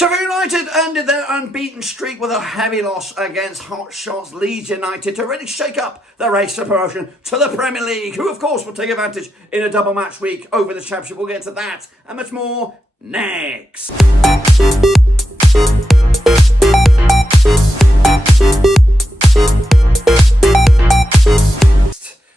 Sheffield United ended their unbeaten streak with a heavy loss against hot shots Leeds United to really shake up the race for promotion to the Premier League, who of course will take advantage in a double match week over the Championship. We'll get to that and much more next.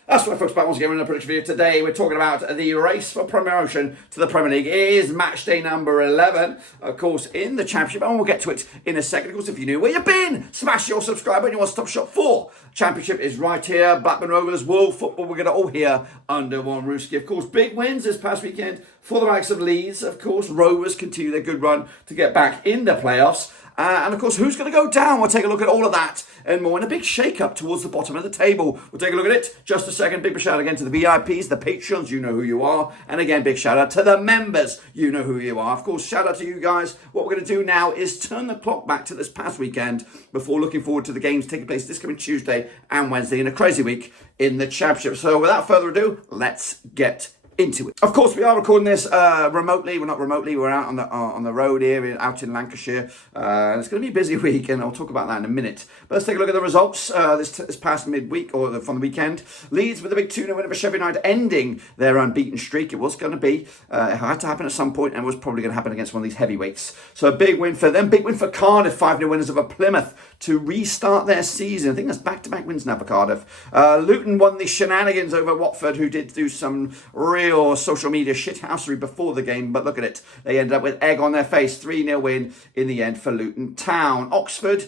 That's what folks back once again in a prediction video. Today we're talking about the race for promotion to the Premier League. It is match day number 11, of course, in the Championship, and we'll get to it in a second. Of course, if you knew where you've been, smash your subscribe button. You want stop shop for Championship is right here. Blackburn, Rovers, World Football. We're going to all hear under one roof. Of course, big wins this past weekend for the likes of Leeds. Of course, Rovers continue their good run to get back in the playoffs. And of course, who's going to go down? We'll take a look at all of that and more in a big shake-up towards the bottom of the table. We'll take a look at it just a second. Big shout out again to the VIPs, the patrons, you know who you are. And again, big shout out to the members, you know who you are. Of course, shout out to you guys. What we're going to do now is turn the clock back to this past weekend before looking forward to the games taking place this coming Tuesday and Wednesday in a crazy week in the Championship. So without further ado, let's get into it. Of course, we are recording this remotely. We're not remotely. We're out on the road here, out in Lancashire. It's going to be a busy week, and I'll talk about that in a minute. But let's take a look at the results this past midweek or from the weekend. Leeds with a big 2-0 win over Sheffield United, ending their unbeaten streak. It was going to be, it had to happen at some point, and was probably going to happen against one of these heavyweights. So a big win for them. Big win for Cardiff, 5-0 winners over Plymouth to restart their season. I think that's back-to-back wins now for Cardiff. Luton won the shenanigans over Watford, who did do some real social media shithousery before the game, but look at it. They ended up with egg on their face. 3-0 win in the end for Luton Town. Oxford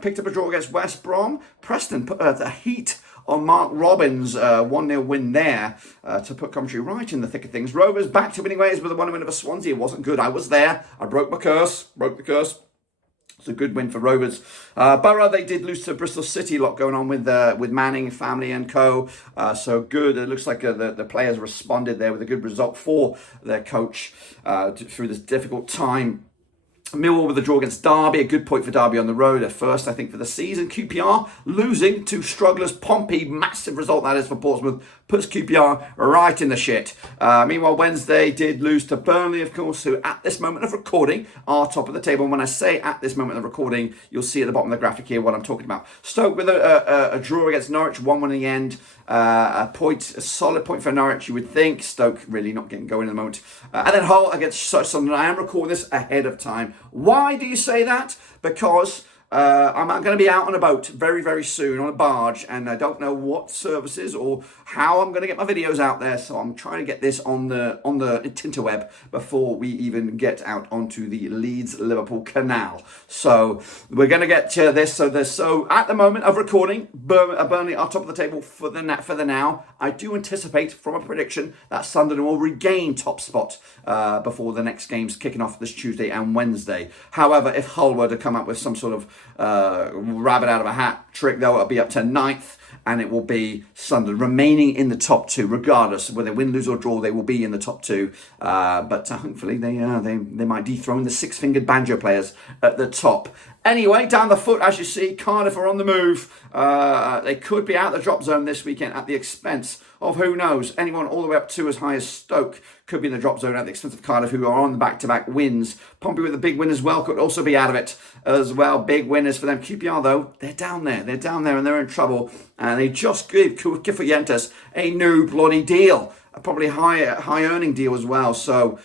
picked up a draw against West Brom. Preston put the heat on Mark Robbins, 1-0 win there to put Coventry right in the thick of things. Rovers back to winning ways with a 1-0 win over Swansea. It wasn't good. I was there. I broke the curse. It's a good win for Rovers. Borough, they did lose to Bristol City. A lot going on with Manning, family and co. So good. It looks like the players responded there with a good result for their coach through this difficult time. Millwall with a draw against Derby, a good point for Derby on the road at first, I think, for the season. QPR losing to strugglers Pompey, massive result that is for Portsmouth, puts QPR right in the shit. Meanwhile, Wednesday did lose to Burnley, of course, who at this moment of recording are top of the table. And when I say at this moment of recording, you'll see at the bottom of the graphic here what I'm talking about. Stoke with a draw against Norwich, 1-1 in the end. A solid point for Norwich, you would think. Stoke really not getting going at the moment. And then Hull against Sunderland. I am recording this ahead of time. Why do you say that? Because I'm going to be out on a boat very, very soon on a barge, and I don't know what services or how I'm going to get my videos out there. So I'm trying to get this on the interweb before we even get out onto the Leeds-Liverpool canal. So we're going to get to this. So at the moment of recording, Burnley are top of the table for the now. I do anticipate from a prediction that Sunderland will regain top spot before the next games kicking off this Tuesday and Wednesday. However, if Hull were to come up with some sort of rabbit out of a hat trick, they'll be up to 9th, and it will be Sunderland remaining in the top 2, regardless of whether they win, lose or draw. They will be in the top 2, but hopefully they might dethrone the six-fingered banjo players at the top. Anyway, down the foot, as you see, Cardiff are on the move. They could be out the drop zone this weekend at the expense of, who knows, anyone all the way up to as high as Stoke could be in the drop zone at the expense of Cardiff, who are on the back-to-back wins. Pompey with a big win as well could also be out of it as well. Big winners for them. QPR, though, they're down there. They're down there and they're in trouble. And they just gave Kifayentes a new bloody deal. A probably high-earning deal as well. So,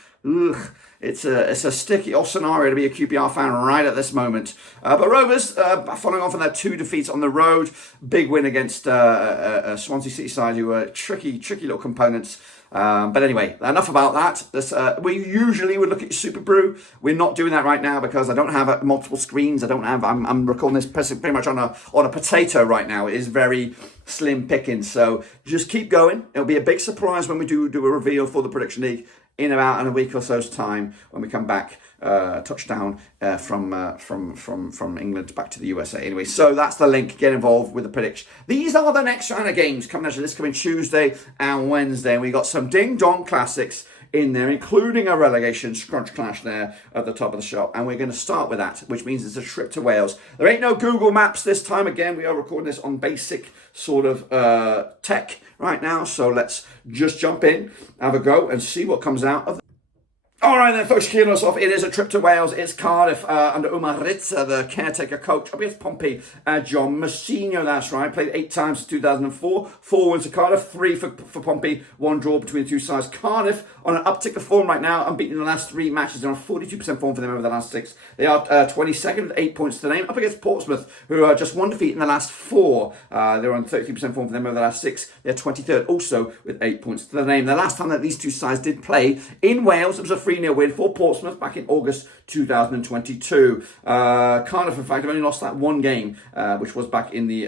it's a sticky off scenario to be a QPR fan right at this moment. But Rovers, following on from their 2 defeats on the road, big win against Swansea City side, who are tricky little components. But anyway, enough about that. We usually would look at Super Brew. We're not doing that right now because I don't have multiple screens. I'm recording this pretty much on a potato right now. It is very slim pickings. So just keep going. It'll be a big surprise when we do a reveal for the Prediction League in about a week or so's time when we come back, touchdown from England back to the USA. Anyway, so that's the link. Get involved with the prediction. These are the next round of games coming at you this coming Tuesday and Wednesday. And we got some ding-dong classics in there, including a relegation scrunch clash there at the top of the shop. And we're going to start with that, which means it's a trip to Wales. There ain't no Google Maps this time. Again, we are recording this on basic sort of tech right now. So let's just jump in, have a go, and see what comes out of All right then, folks, kicking us off. It is a trip to Wales. It's Cardiff under Umar Ritza, the caretaker coach. Up against Pompey, John Mousinho, that's right. Played 8 times since 2004. 4 wins for Cardiff, 3 for Pompey, 1 draw between the two sides. Cardiff on an uptick of form right now, unbeaten in the last 3 matches. They're on 42% form for them over the last 6. They are 22nd with 8 points to the name. Up against Portsmouth, who are just 1 defeat in the last 4. They're on 33% form for them over the last 6. They're 23rd also with 8 points to the name. The last time that these two sides did play in Wales, it was a 3-0 win for Portsmouth back in August 2022. Cardiff, in fact, have only lost that 1 game, which was back in the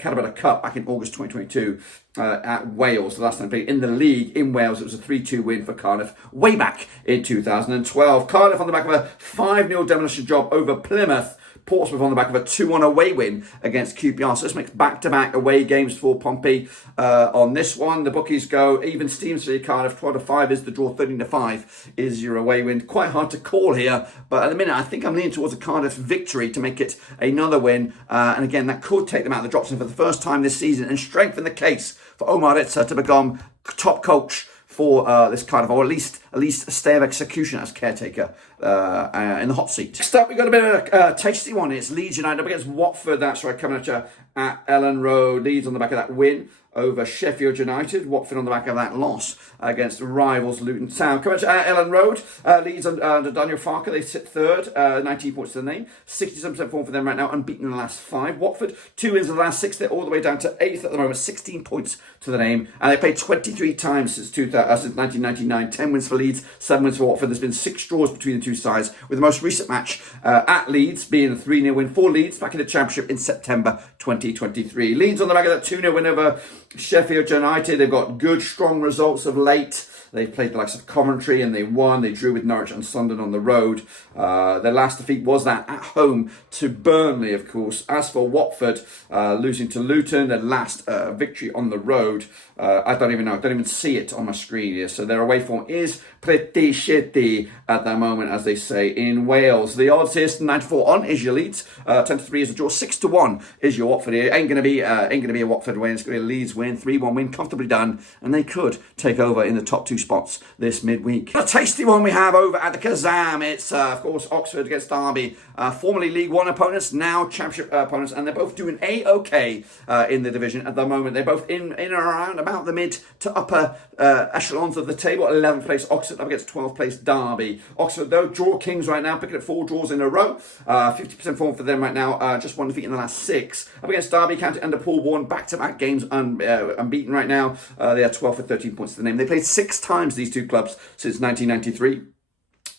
Carabao Cup back in August 2022 at Wales. The last time they played in the league in Wales, it was a 3-2 win for Cardiff way back in 2012. Cardiff on the back of a 5-0 demolition job over Plymouth. Portsmouth on the back of a 2-1 away win against QPR. So this makes back-to-back away games for Pompey on this one. The bookies go even Steven's for Cardiff. 12-5 is the draw. 13-5 is your away win. Quite hard to call here, but at the minute I think I'm leaning towards a Cardiff victory to make it another win. And again, that could take them out of the drop zone for the first time this season and strengthen the case for Omar Itza to become top coach for this Cardiff, or at least stay of execution as caretaker in the hot seat. Next up, we've got a bit of a tasty one. It's Leeds United up against Watford. That's right, coming at you at Ellen Road. Leeds on the back of that win over Sheffield United. Watford on the back of that loss against rivals Luton Town. Coming to Ellen Road, Leeds under Daniel Farker, they sit third, 19 points to the name. 67% form for them right now, unbeaten in the last 5. Watford, 2 wins in the last 6. They're all the way down to 8th at the moment, 16 points to the name. And they played 23 times since 1999. 10 wins for Leeds, 7 wins for Watford. There's been 6 draws between the two sides, with the most recent match at Leeds being a 3-0 win for Leeds back in the Championship in September 2023. Leeds on the back of that 2-0 win over Sheffield United. They've got good, strong results of late. They played the likes of Coventry and they won. They drew with Norwich and Sunderland on the road. Their last defeat was that at home to Burnley, of course. As for Watford, losing to Luton, their last victory on the road. I don't even know. I don't even see it on my screen here. So their away form is pretty shitty at the moment, as they say in Wales. The odds here, 94 on is your Leeds. 10-3 is a draw. 6-1 is your Watford here. Ain't gonna be a Watford win. It's gonna be a Leeds win. 3-1 win, comfortably done, and they could take over in the top 2 spots this midweek. A tasty one we have over at the Kazam. It's of course Oxford against Derby, formerly League One opponents, now Championship opponents, and they're both doing a-okay in the division at the moment. They're both in and around about the mid to upper echelons of the table. 11th place Oxford up against 12th place Derby. Oxford though, draw kings right now, picking up 4 draws in a row. 50% form for them right now, just 1 defeat in the last 6. Up against Derby, counted under Paul Warren, back-to-back games unbeaten right now. They are 12 for 13 points to the name. They played 6 times, these 2 clubs, since 1993.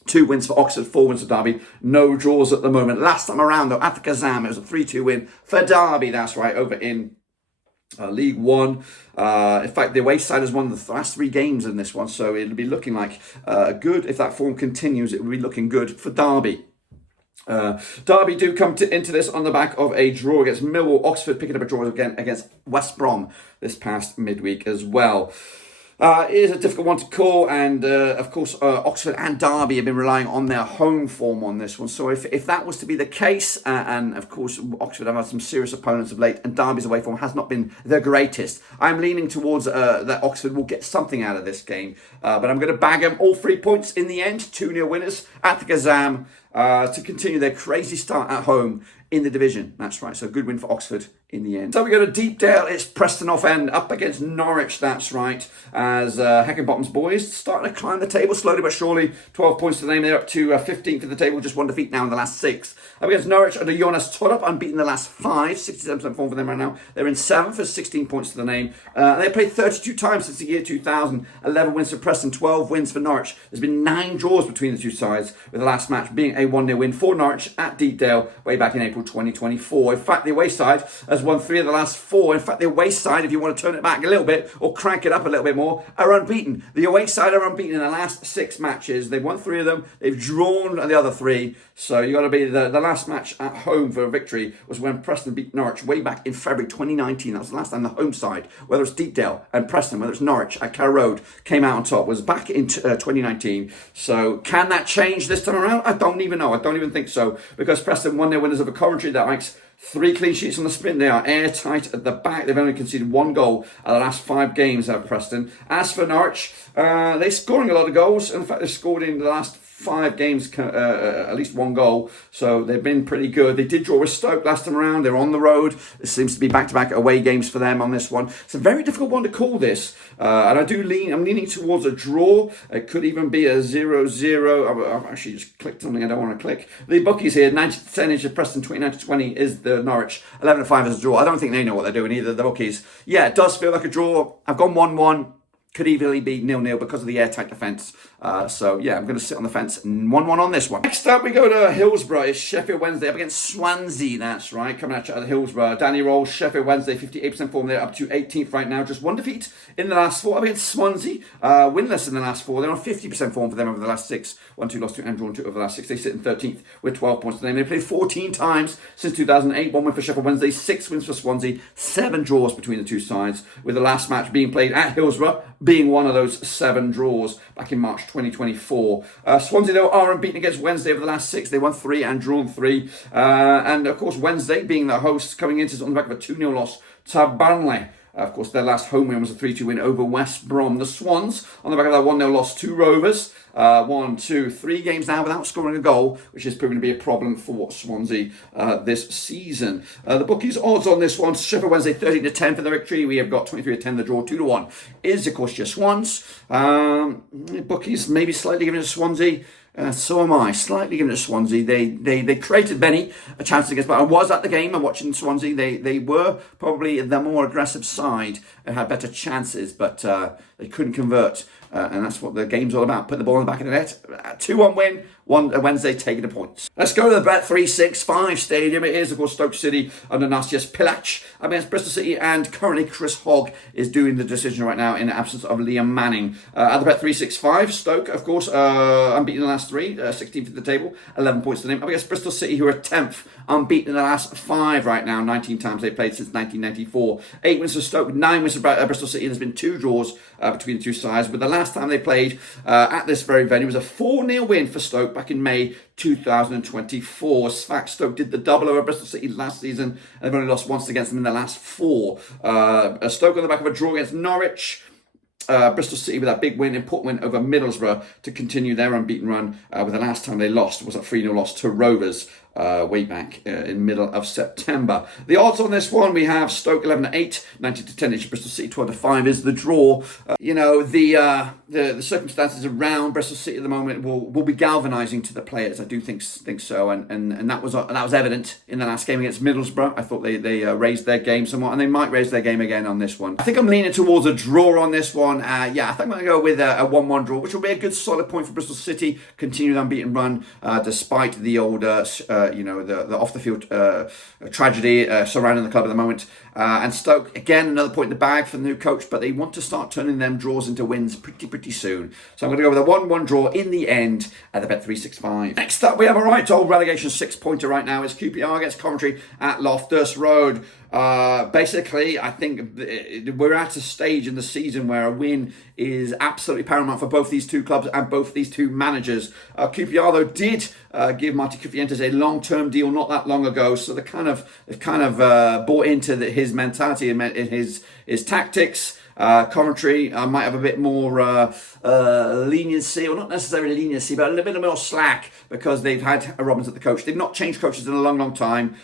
2 wins for Oxford, 4 wins for Derby. No draws at the moment. Last time around, though, at the Kazam, it was a 3-2 win for Derby. That's right, over in League One. In fact, the away side has won the last 3 games in this one, so it'll be looking like good. If that form continues, it will be looking good for Derby. Derby do come into this on the back of a draw against Millwall. Oxford picking up a draw again against West Brom this past midweek as well. It is a difficult one to call, and of course Oxford and Derby have been relying on their home form on this one. So if that was to be the case, and of course Oxford have had some serious opponents of late, and Derby's away form has not been the greatest, I'm leaning towards that Oxford will get something out of this game. But I'm going to bag them all 3 points in the end. 2-0 winners at the Kazam to continue their crazy start at home in the division. That's right, so good win for Oxford in the end. So we go to Deepdale. It's Preston off end up against Norwich. That's right, as Heckingbottom's boys starting to climb the table slowly but surely. 12 points to the name. They're up to 15th in the table, just 1 defeat now in the last 6. Up against Norwich under Jonas Torup, unbeaten the last 5, 67% form for them right now. They're in 7th for 16 points to the name. They played 32 times since the year 2000. 11 wins for Preston, 12 wins for Norwich. There's been 9 draws between the two sides, with the last match being a 1-0 win for Norwich at Deepdale way back in April 2024. In fact, the away side has won 3 of the last 4. In fact, the away side, if you want to turn it back a little bit or crank it up a little bit more, are unbeaten. The away side are unbeaten in the last 6 matches. They've won 3 of them. They've drawn the other 3. So you got to be the last match at home for a victory was when Preston beat Norwich way back in February 2019. That was the last time the home side, whether it's Deepdale and Preston, whether it's Norwich at Carrow Road, came out on top, was back in 2019. So can that change this time around? I don't even know. I don't even think so, because Preston won their winners over Coventry. That makes 3 clean sheets on the sprint. They are airtight at the back. They've only conceded 1 goal at the last 5 games at Preston. As for Norwich, they're scoring a lot of goals. In fact, they've scored in the last 5 games at least 1 goal, so they've been pretty good. They did draw with Stoke last time around. They're on the road. It seems to be back-to-back away games for them on this one. It's a very difficult one to call this, and I'm leaning towards a draw. It could even be a 0-0. I've actually just clicked something I don't want to click. The bookies here, 90-10 of Preston, 29-20 is the Norwich, 11-5 is a draw. I don't think they know what they're doing either, the bookies. Yeah, it does feel like a draw. I've gone 1-1. Could easily be 0-0 because of the airtight defence. So, yeah, I'm going to sit on the fence 1-1 on this one. Next up, we go to Hillsborough. It's Sheffield Wednesday up against Swansea. That's right, coming at you out of Hillsborough. Danny Rolls, Sheffield Wednesday, 58% form. They're up to 18th right now. Just 1 defeat in the last 4 up against Swansea. Winless in the last 4. They're on 50% form for them over the last 6. 1-2 lost 2 and drawn 2 over the last 6. They sit in 13th with 12 points to them. They've played 14 times since 2008. 1 win for Sheffield Wednesday, 6 wins for Swansea. 7 draws between the two sides, with the last match being played at Hillsborough being one of those 7 draws back in March 2024. Swansea, though, are unbeaten against Wednesday over the last 6. They won 3 and drawn 3. And, of course, Wednesday, being the hosts, coming into on the back of a 2-0 loss to Burnley. Of course, their last home win was a 3-2 win over West Brom. The Swans, on the back of that 1-0 loss to Rovers. 1, 2, 3 games now without scoring a goal, which is proving to be a problem for Swansea this season. The bookies' odds on this one: Sheffield Wednesday 13-10 for the victory. We have got 23-10 the draw. 2-1 is, of course, your Swans. Bookies maybe slightly giving it to Swansea. So am I. Slightly giving it to Swansea. They created many chances against, but I was at the game and watching Swansea. They were probably the more aggressive side and had better chances, but they couldn't convert. And that's what the game's all about. Put the ball in the back of the net. 2-1 win. Wednesday taking the points. Let's go to the Bet365 stadium. It is, of course, Stoke City under Nasius Pilac against Bristol City, and currently Chris Hogg is doing the decision right now in the absence of Liam Manning. At the Bet365, Stoke, of course, unbeaten in the last 3, 16th at the table, 11 points to them. Up against Bristol City, who are 10th, unbeaten in the last 5 right now, 19 times they've played since 1994. 8 wins for Stoke, 9 wins for Bristol City. There's been 2 draws between the two sides, but the last time they played at this very venue was a 4-0 win for Stoke back in May 2024. In fact, Stoke did the double over Bristol City last season, and they've only lost once against them in the last 4. Stoke on the back of a draw against Norwich. Bristol City with that big win, important win over Middlesbrough to continue their unbeaten run, with the last time they lost was a 3-0 loss to Rovers way back in middle of September. The odds on this one, we have Stoke 11-8, 90-10 Bristol City 12-5 is the draw. The circumstances around Bristol City at the moment will be galvanising to the players. I do think so, and that was evident in the last game against Middlesbrough. I thought they raised their game somewhat, and they might raise their game again on this one. I think I'm leaning towards a draw on this one. I think I'm going to go with a 1-1 draw, which will be a good solid point for Bristol City. Continue the unbeaten run despite the old the off the field tragedy surrounding the club at the moment. And Stoke, again, another point in the bag for the new coach, but they want to start turning them draws into wins pretty soon. So I'm going to go with a 1-1 draw in the end at the Bet365. Next up, we have a right old relegation 6-pointer right now. It's QPR against Coventry at Loftus Road. Basically, I think we're at a stage in the season where a win is absolutely paramount for both these two clubs and both these two managers. QPR, though, did give Marty Cifuentes a long-term deal not that long ago, so they've kind of bought into his mentality and his tactics. Coventry might have a bit more leniency, or not necessarily leniency, but a little bit more slack because they've had Robbins at the coach. They've not changed coaches in a long time,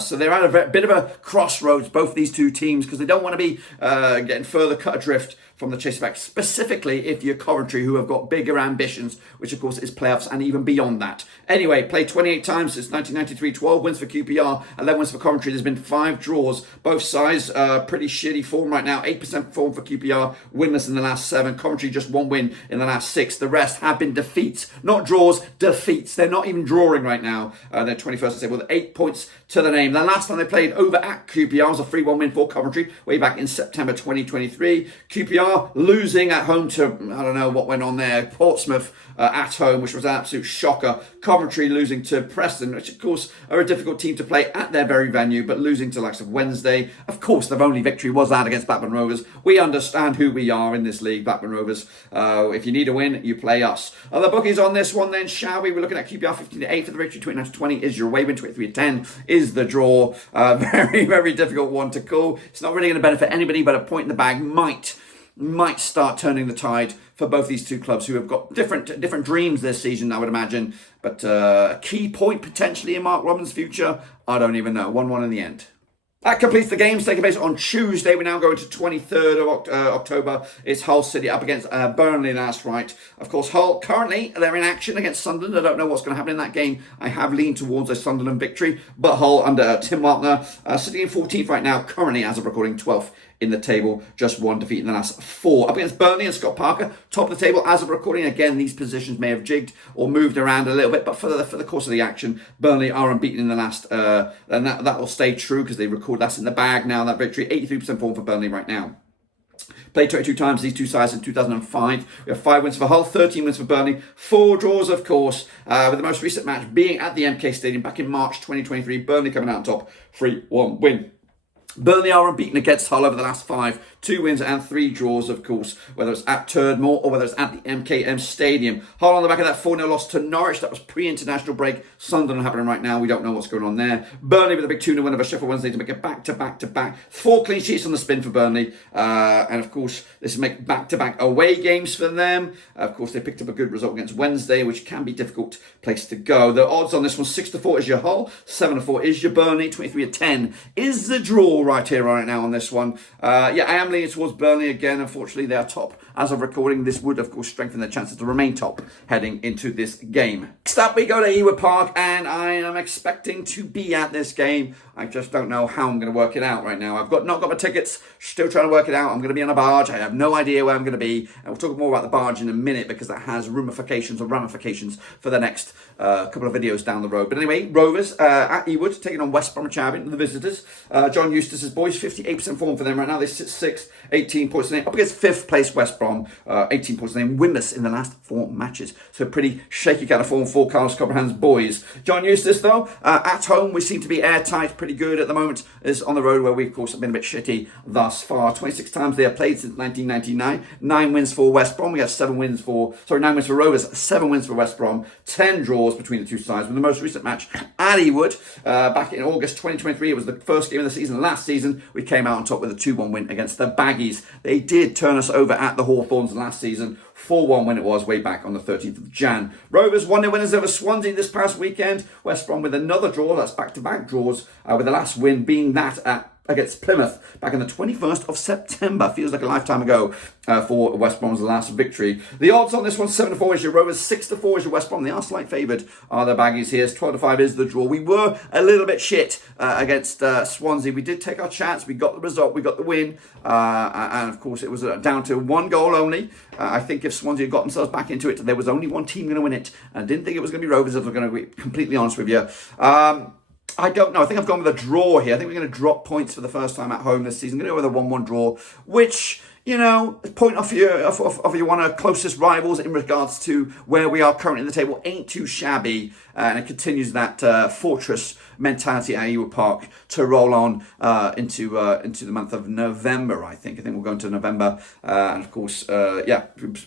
so they're at a bit of a crossroads, both these two teams, because they don't want to be getting further cut adrift from the chase back, specifically if you're Coventry, who have got bigger ambitions, which of course is playoffs and even beyond that. Anyway, played 28 times since 1993, 12 wins for QPR, 11 wins for Coventry. There's been 5 draws. Both sides pretty shitty form right now. 8% form for QPR, winless in the last 7. Coventry just 1 win in the last 6. The rest have been defeats, not draws, defeats. They're not even drawing right now. They're 21st with 8 points to the name. The last time they played over at QPR was a 3-1 win for Coventry way back in September 2023. QPR are losing at home to, I don't know what went on there, Portsmouth at home, which was an absolute shocker. Coventry losing to Preston, which of course are a difficult team to play at their very venue, but losing to the likes of Wednesday. Of course, their only victory was that against Blackburn Rovers. We understand who we are in this league, Blackburn Rovers. If you need a win, you play us. The bookies on this one then, shall we? We're looking at QPR 15-8 for the victory, 29-20 is your away win, 23-10 is the draw. Very, very difficult one to call. It's not really going to benefit anybody, but a point in the bag might start turning the tide for both these two clubs who have got different dreams this season, I would imagine. But a key point potentially in Mark Robin's future, I don't even know. 1-1 in the end. That completes the games taking place on Tuesday. We now go into 23rd of October. It's Hull City up against Burnley, that's right. Of course, Hull currently, they're in action against Sunderland. I don't know what's going to happen in that game. I have leaned towards a Sunderland victory. But Hull under Tim Waltner, sitting in 14th right now, currently, as of recording, 12th in the table, just one defeat in the last 4. Up against Burnley and Scott Parker, top of the table as of recording. Again, these positions may have jigged or moved around a little bit, but for the course of the action, Burnley are unbeaten in the last, and that will stay true because they record that's in the bag now, that victory. 83% form for Burnley right now. Played 22 times, these two sides in 2005. We have 5 wins for Hull, 13 wins for Burnley, 4 draws, of course, with the most recent match being at the MK Stadium back in March 2023. Burnley coming out on top, 3-1 win. Burnley are unbeaten against Hull over the last 5, 2 wins and 3 draws, of course, whether it's at Turdmore or whether it's at the MKM Stadium. Hull on the back of that 4-0 loss to Norwich. That was pre-international break. Sunderland happening right now. We don't know what's going on there. Burnley with a big 2-0 win over Sheffield Wednesday to make it back-to-back. 4 clean sheets on the spin for Burnley. And of course, this will make back-to-back away games for them. Of course, they picked up a good result against Wednesday, which can be a difficult place to go. The odds on this one, 6-4 is your Hull, 7-4 is your Burnley, 23-10 is the draw right here, right now on this one. I am leaning towards Burnley again. Unfortunately, they are top as of recording. This would, of course, strengthen their chances to remain top heading into this game. Next up, we go to Ewood Park, and I am expecting to be at this game. I just don't know how I'm going to work it out right now. I've not got my tickets, still trying to work it out. I'm going to be on a barge. I have no idea where I'm going to be. And we'll talk more about the barge in a minute because that has ramifications for the next couple of videos down the road. But anyway, Rovers at Ewood taking on West Bromwich Albion, the visitors. John Eustace's boys, 58% form for them right now. They sit 6th, 18 points in it. Up against 5th place West Brom, 18 points in it. Winless in the last 4 matches. So pretty shaky kind of form for Carlos Cobrahan's boys. John Eustace, though, at home, we seem to be airtight, pretty good at the moment. Is on the road where we, of course, have been a bit shitty thus far. 26 times they have played since 1999. 9 wins for West Brom. We have 9 wins for Rovers, 7 wins for West Brom. 10 draws between the two sides. With the most recent match at Ewood, back in August 2023, it was the first game of the season. Last season, we came out on top with a 2-1 win against the Baggies. They did turn us over at the Hawthorns last season. 4-1 when it was way back on the 13th of Jan. Rovers 1-0 winners over Swansea this past weekend. West Brom with another draw. That's back-to-back draws, with the last win being that against Plymouth back on the 21st of September. Feels like a lifetime ago for West Brom's last victory. The odds on this one, 7-4 is your Rovers, 6-4 is your West Brom. They are slight favoured, are the Baggies here. 12-5 is the draw. We were a little bit shit against Swansea. We did take our chance. We got the result. We got the win. And of course, it was down to 1 goal only. I think if Swansea had got themselves back into it, there was only one team going to win it. I didn't think it was going to be Rovers, if I'm going to be completely honest with you. I don't know. I think I've gone with a draw here. I think we're going to drop points for the first time at home this season. I'm going to go with a 1-1 draw, which, you know, point off your one of our closest rivals in regards to where we are currently in the table ain't too shabby. And it continues that fortress mentality at Ewood Park to roll on into the month of November, I think. I think we'll go into November. And of course,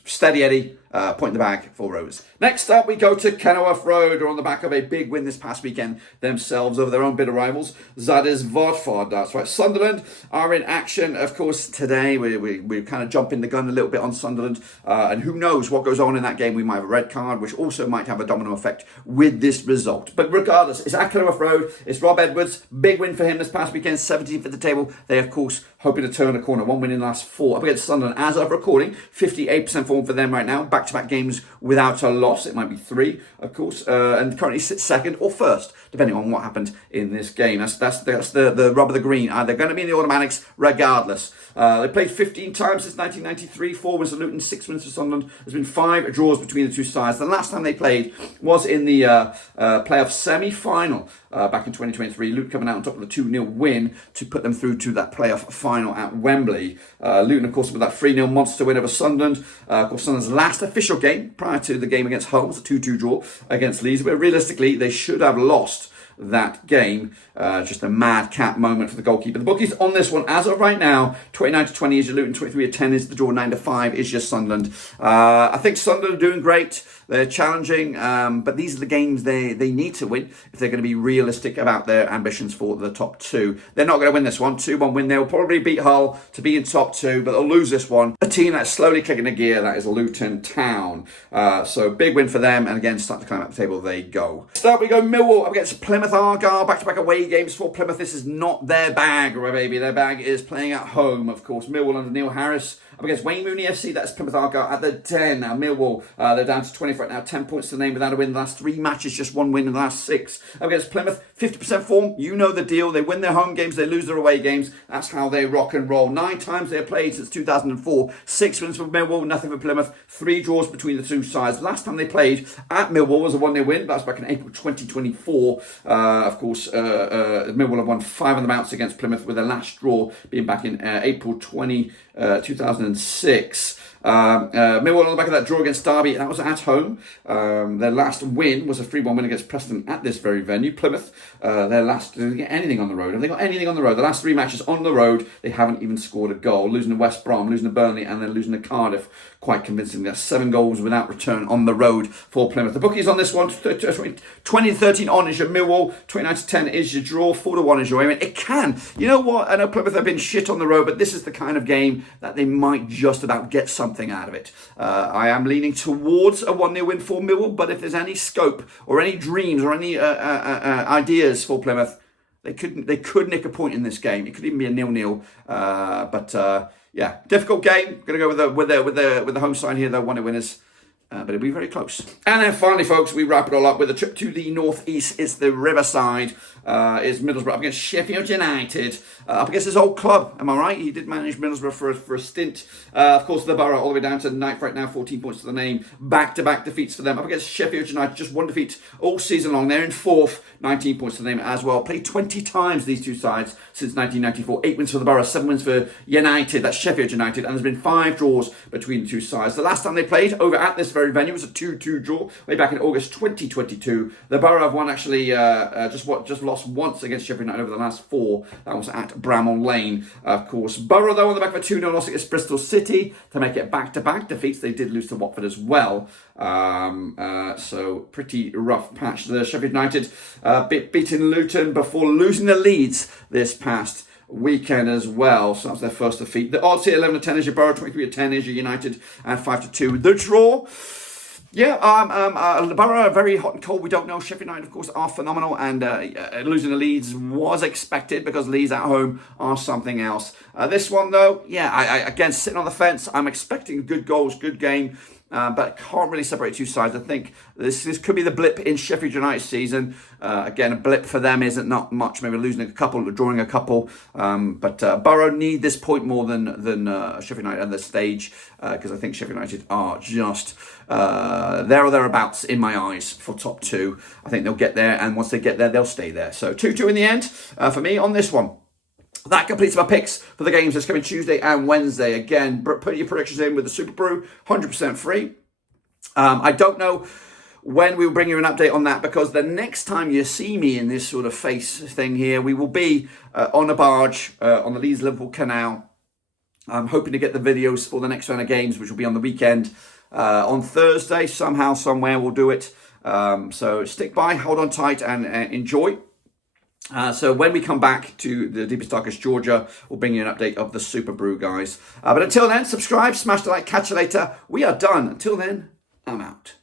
steady Eddie, point in the bag for Rovers. Next up, we go to Kenilworth Road. We're on the back of a big win this past weekend themselves over their own bitter rivals, Zadis Watford. That's right. Sunderland are in action, of course, today. We're kind of jumping the gun a little bit on Sunderland. And who knows what goes on in that game. We might have a red card, which also might have a domino effect with this result. But regardless, it's at Kenilworth Road. It's Rob Edwards. Big win for him this past weekend, 17th at the table. They, of course, hoping to turn a corner. 1 win in the last 4 up against Sunderland. As of recording, 58% form for them right now. Back-to-back games without a loss. It might be 3, of course. And currently sits 2nd or 1st, depending on what happened in this game. That's the rub of the green. They're going to be in the automatics regardless. They played 15 times since 1993. 4 wins for Luton, 6 wins for Sunderland. There's been 5 draws between the two sides. The last time they played was in the playoff semi-final back in 2023. Luton coming out on top of a 2-0 win to put them through to that playoff final at Wembley. Luton, of course, with that 3-0 monster win over Sunderland. Of course, Sunderland's last official game prior to the game against Hull was a 2-2 draw against Leeds, where realistically they should have lost that game. Just a madcap moment for the goalkeeper. The bookies on this one, as of right now, 29-20 is your Luton, 23-10 is the draw, 9-5 is your Sunderland. I think Sunderland are doing great. They're challenging, but these are the games they need to win if they're going to be realistic about their ambitions for the top two. They're not going to win this one. 2-1 win. They'll probably beat Hull to be in top two, but they'll lose this one. A team that's slowly kicking a gear, that is Luton Town. So big win for them, and again, start to climb up the table, they go. Start we go Millwall up against Plymouth Argyle, back-to-back away games for Plymouth. This is not their bag, right, baby. Their bag is playing at home, of course. Millwall under Neil Harris up against Wayne Mooney FC. That's Plymouth Argyle at the 10. Now Millwall, they're down to 20 right now, 10 points to the name without a win in the last 3 matches, just 1 win in the last 6. Up against Plymouth, 50% form. You know the deal. They win their home games, they lose their away games. That's how they rock and roll. 9 times they've played since 2004. 6 wins for Millwall, nothing for Plymouth. 3 draws between the two sides. Last time they played at Millwall was a 1-0 win. That was back in April 2024. Of course, Millwall have won 5 on the bounce against Plymouth, with their last draw being back in April 2006. Millwall on the back of that draw against Derby, that was at home. Their last win was a 3-1 win against Preston at this very venue. Plymouth, their last, did they get anything on the road? Have they got anything on the road? The last 3 matches on the road, they haven't even scored a goal. Losing to West Brom, losing to Burnley, and then losing to Cardiff quite convincingly. That's 7 goals without return on the road for Plymouth. The bookies on this one, 20-13 on is your Millwall, 29-10 is your draw, 4-1 is your aim. It can. You know what? I know Plymouth have been shit on the road, but this is the kind of game that they might just about get something out of it. I am leaning towards a 1-0 win for Millwall, but if there's any scope or any dreams or any ideas for Plymouth, they could nick a point in this game. It could even be a 0-0. Yeah, difficult game. Going to go with the home side here. They're 1-0 winners. But it'll be very close. And then finally, folks, we wrap it all up with a trip to the northeast. It's the Riverside. It's Middlesbrough up against Sheffield United. Up against his old club. Am I right? He did manage Middlesbrough for a stint. Of course, the Borough all the way down to 9th right now. 14 points to the name. Back-to-back defeats for them. Up against Sheffield United. Just 1 defeat all season long. They're in 4th. 19 points to the name as well. Played 20 times, these two sides, since 1994. 8 wins for the Borough. 7 wins for United. That's Sheffield United. And there's been 5 draws between the two sides. The last time they played over at this very venue was a 2-2 draw way back in August 2022. The Borough have won actually just lost once against Sheffield United over the last 4. That was at Bramall Lane, of course. Borough though on the back of a 2-0 loss against Bristol City to make it back-to-back defeats. They did lose to Watford as well. So pretty rough patch. The Sheffield United beating Luton before losing the Leeds this past weekend as well. So that's their first defeat. The odds here 11-10 is your Borough, 23-10 is your United, and 5-2 the draw. Yeah, the Borough are very hot and cold. We don't know. Sheffield United, of course, are phenomenal, and losing the Leeds was expected because Leeds at home are something else. This one, though, yeah, I again, sitting on the fence. I'm expecting good goals, good game, but can't really separate two sides. I think this could be the blip in Sheffield United's season. Again, a blip for them isn't not much. Maybe losing a couple, drawing a couple. But Borough need this point more than Sheffield United at this stage, because I think Sheffield United are just there or thereabouts in my eyes for top 2. I think they'll get there, and once they get there, they'll stay there. So 2-2 in the end for me on this one. That completes my picks for the games that's coming Tuesday and Wednesday. Again, put your predictions in with the Super Brew, 100% free. I don't know when we will bring you an update on that, because the next time you see me in this sort of face thing here, we will be on a barge on the Leeds-Liverpool Canal. I'm hoping to get the videos for the next round of games, which will be on the weekend. On Thursday, somehow, somewhere, we'll do it. So stick by, hold on tight, and enjoy. So when we come back to the deepest, darkest Georgia, we'll bring you an update of the Super Brew, guys. But until then, subscribe, smash the like, catch you later. We are done. Until then, I'm out.